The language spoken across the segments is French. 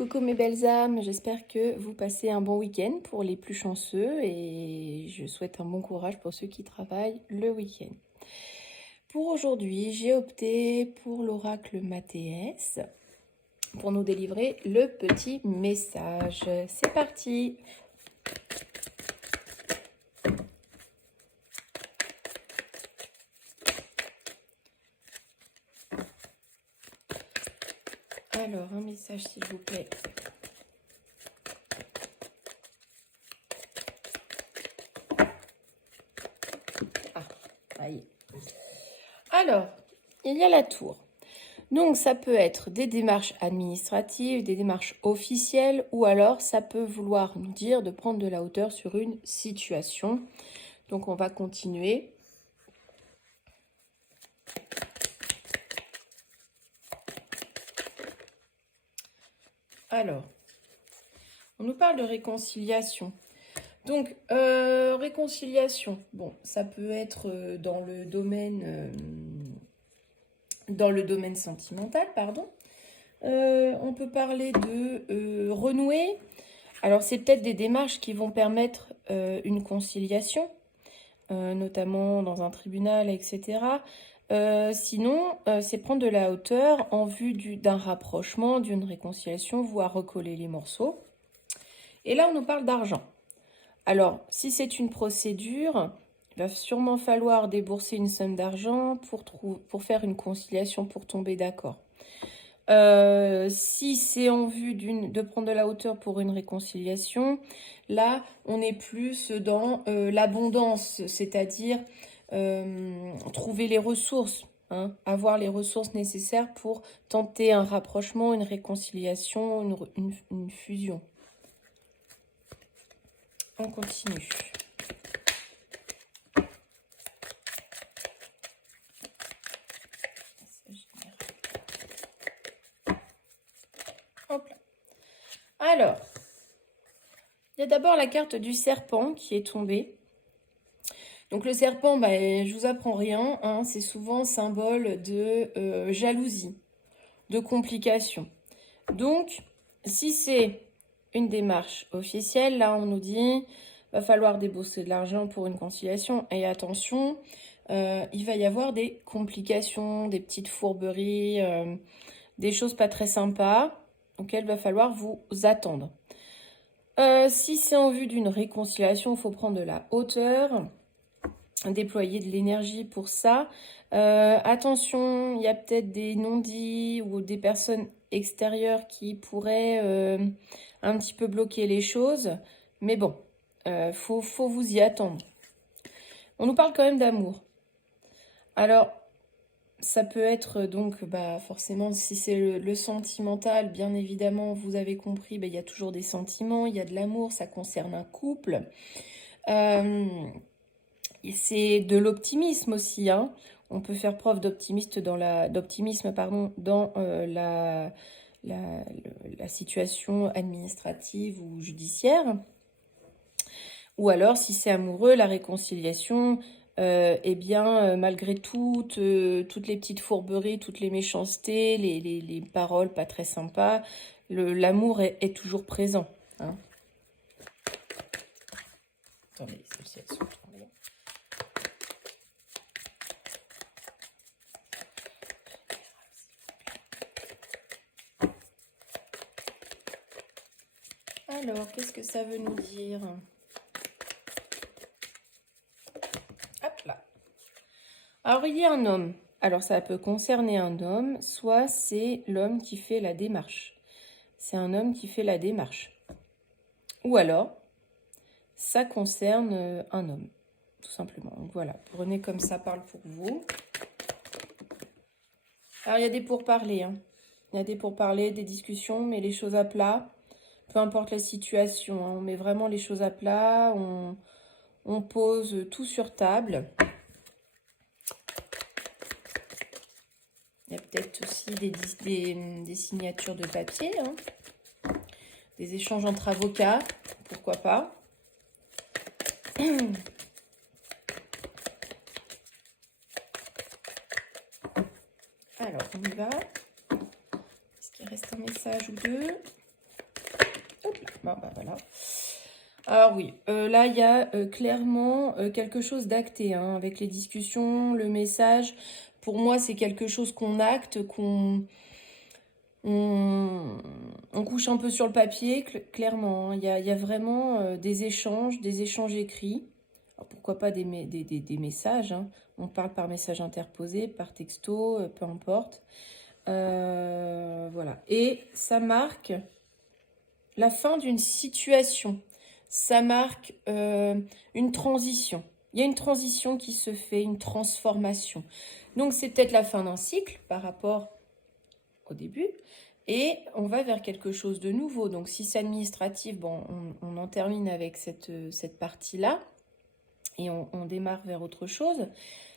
Coucou mes belles âmes, j'espère que vous passez un bon week-end pour les plus chanceux et je souhaite un bon courage pour ceux qui travaillent le week-end. Pour aujourd'hui, j'ai opté pour l'oracle Mathéès pour nous délivrer le petit message. C'est parti! Alors, un message s'il vous plaît. Ah, ça y est. Alors, il y a la tour. Donc, ça peut être des démarches administratives, des démarches officielles, ou alors ça peut vouloir nous dire de prendre de la hauteur sur une situation. Donc, on va continuer. Alors, on nous parle de réconciliation. Donc, réconciliation, bon, ça peut être dans le domaine sentimental, pardon. On peut parler de renouer. Alors, c'est peut-être des démarches qui vont permettre une conciliation, notamment dans un tribunal, etc. Sinon, c'est prendre de la hauteur en vue d'un rapprochement, d'une réconciliation, voire recoller les morceaux. Et là, on nous parle d'argent. Alors, si c'est une procédure, il va sûrement falloir débourser une somme d'argent pour faire une conciliation, pour tomber d'accord. Si c'est en vue de prendre de la hauteur pour une réconciliation, là, on est plus dans l'abondance, c'est-à-dire trouver les ressources, hein, avoir les ressources nécessaires pour tenter un rapprochement, une réconciliation, une fusion. On continue. Hop là. Alors, il y a d'abord la carte du serpent qui est tombée. Donc le serpent, je vous apprends rien, hein, c'est souvent symbole de jalousie, de complications. Donc, si c'est une démarche officielle, là on nous dit, va falloir débourser de l'argent pour une conciliation. Et attention, il va y avoir des complications, des petites fourberies, des choses pas très sympas auxquelles il va falloir vous attendre. Si c'est en vue d'une réconciliation, il faut prendre de la hauteur, déployer de l'énergie pour ça. Attention, il y a peut-être des non-dits ou des personnes extérieures qui pourraient un petit peu bloquer les choses. Mais bon, faut vous y attendre. On nous parle quand même d'amour. Alors, ça peut être donc, forcément, si c'est le sentimental, bien évidemment, vous avez compris, il y a toujours des sentiments, il y a de l'amour, ça concerne un couple. C'est de l'optimisme aussi, hein. On peut faire preuve d'optimisme dans la situation administrative ou judiciaire. Ou alors, si c'est amoureux, la réconciliation, malgré toutes les petites fourberies, toutes les méchancetés, les paroles pas très sympas, l'amour est toujours présent, hein. Attendez, celles-ci, elles sont tombées. Alors, qu'est-ce que ça veut nous dire? Hop là. Alors, il y a un homme. Alors, ça peut concerner un homme, soit c'est l'homme qui fait la démarche. C'est un homme qui fait la démarche. Ou alors, ça concerne un homme, tout simplement. Donc voilà, prenez comme ça parle pour vous. Alors, il y a des pourparlers, hein. Il y a des pourparlers, des discussions, mais les choses à plat, peu importe la situation, hein, on met vraiment les choses à plat, on pose tout sur table. Il y a peut-être aussi des signatures de papier, hein, des échanges entre avocats, pourquoi pas. Alors, on y va. Est-ce qu'il reste un message ou deux? Bon, bah voilà. Alors oui, là, il y a clairement quelque chose d'acté, hein, avec les discussions, le message. Pour moi, c'est quelque chose qu'on acte, on couche un peu sur le papier, clairement, hein. Il y a vraiment des échanges écrits. Alors, pourquoi pas des messages, hein. On parle par message interposé, par texto, peu importe. Voilà. Et ça marque la fin d'une situation. Ça marque une transition. Il y a une transition qui se fait, une transformation. Donc c'est peut-être la fin d'un cycle par rapport au début. Et on va vers quelque chose de nouveau. Donc si c'est administratif, bon, on en termine avec cette partie-là. Et on démarre vers autre chose.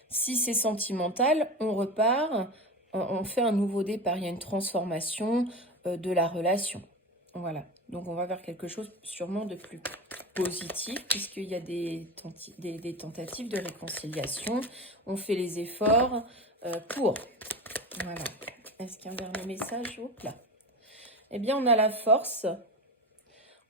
Si c'est sentimental, on repart, on fait un nouveau départ. Il y a une transformation de la relation. Voilà. Donc on va vers quelque chose sûrement de plus positif, puisqu'il y a des tentatives de réconciliation. On fait les efforts pour. Voilà. Est-ce qu'il y a un dernier message? Hop là. Eh bien, on a la force.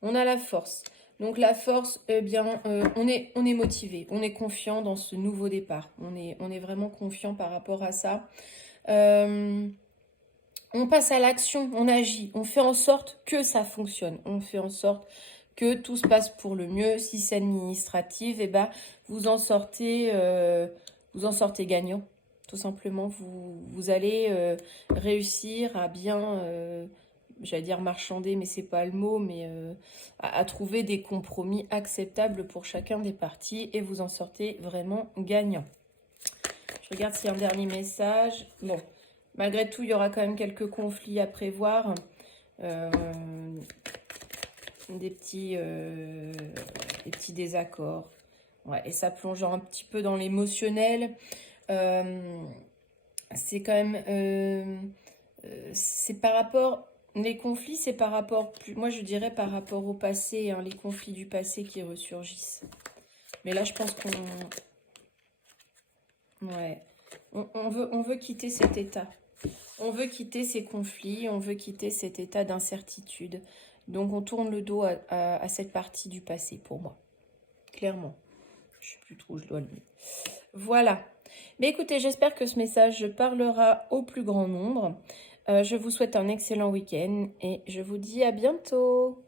On a la force. Donc la force, eh bien, on est motivé, on est confiant dans ce nouveau départ. On est vraiment confiant par rapport à ça. On passe à l'action, on agit, on fait en sorte que ça fonctionne. On fait en sorte que tout se passe pour le mieux. Si c'est administratif, eh ben, vous en sortez gagnant. Tout simplement, vous allez réussir à bien, j'allais dire marchander, mais c'est pas le mot, mais à trouver des compromis acceptables pour chacun des parties et vous en sortez vraiment gagnant. Je regarde s'il y a un dernier message. Bon, malgré tout, il y aura quand même quelques conflits à prévoir. Des petits désaccords. Ouais, et ça plonge un petit peu dans l'émotionnel. C'est quand même... c'est par rapport... Les conflits, c'est par rapport... Moi, je dirais par rapport au passé, hein, les conflits du passé qui ressurgissent. Mais là, je pense qu'on... Ouais. On veut quitter cet état. On veut quitter ces conflits, on veut quitter cet état d'incertitude. Donc, on tourne le dos à cette partie du passé, pour moi. Clairement. Je ne sais plus trop où je dois le dire. Voilà. Mais écoutez, j'espère que ce message parlera au plus grand nombre. Je vous souhaite un excellent week-end et je vous dis à bientôt.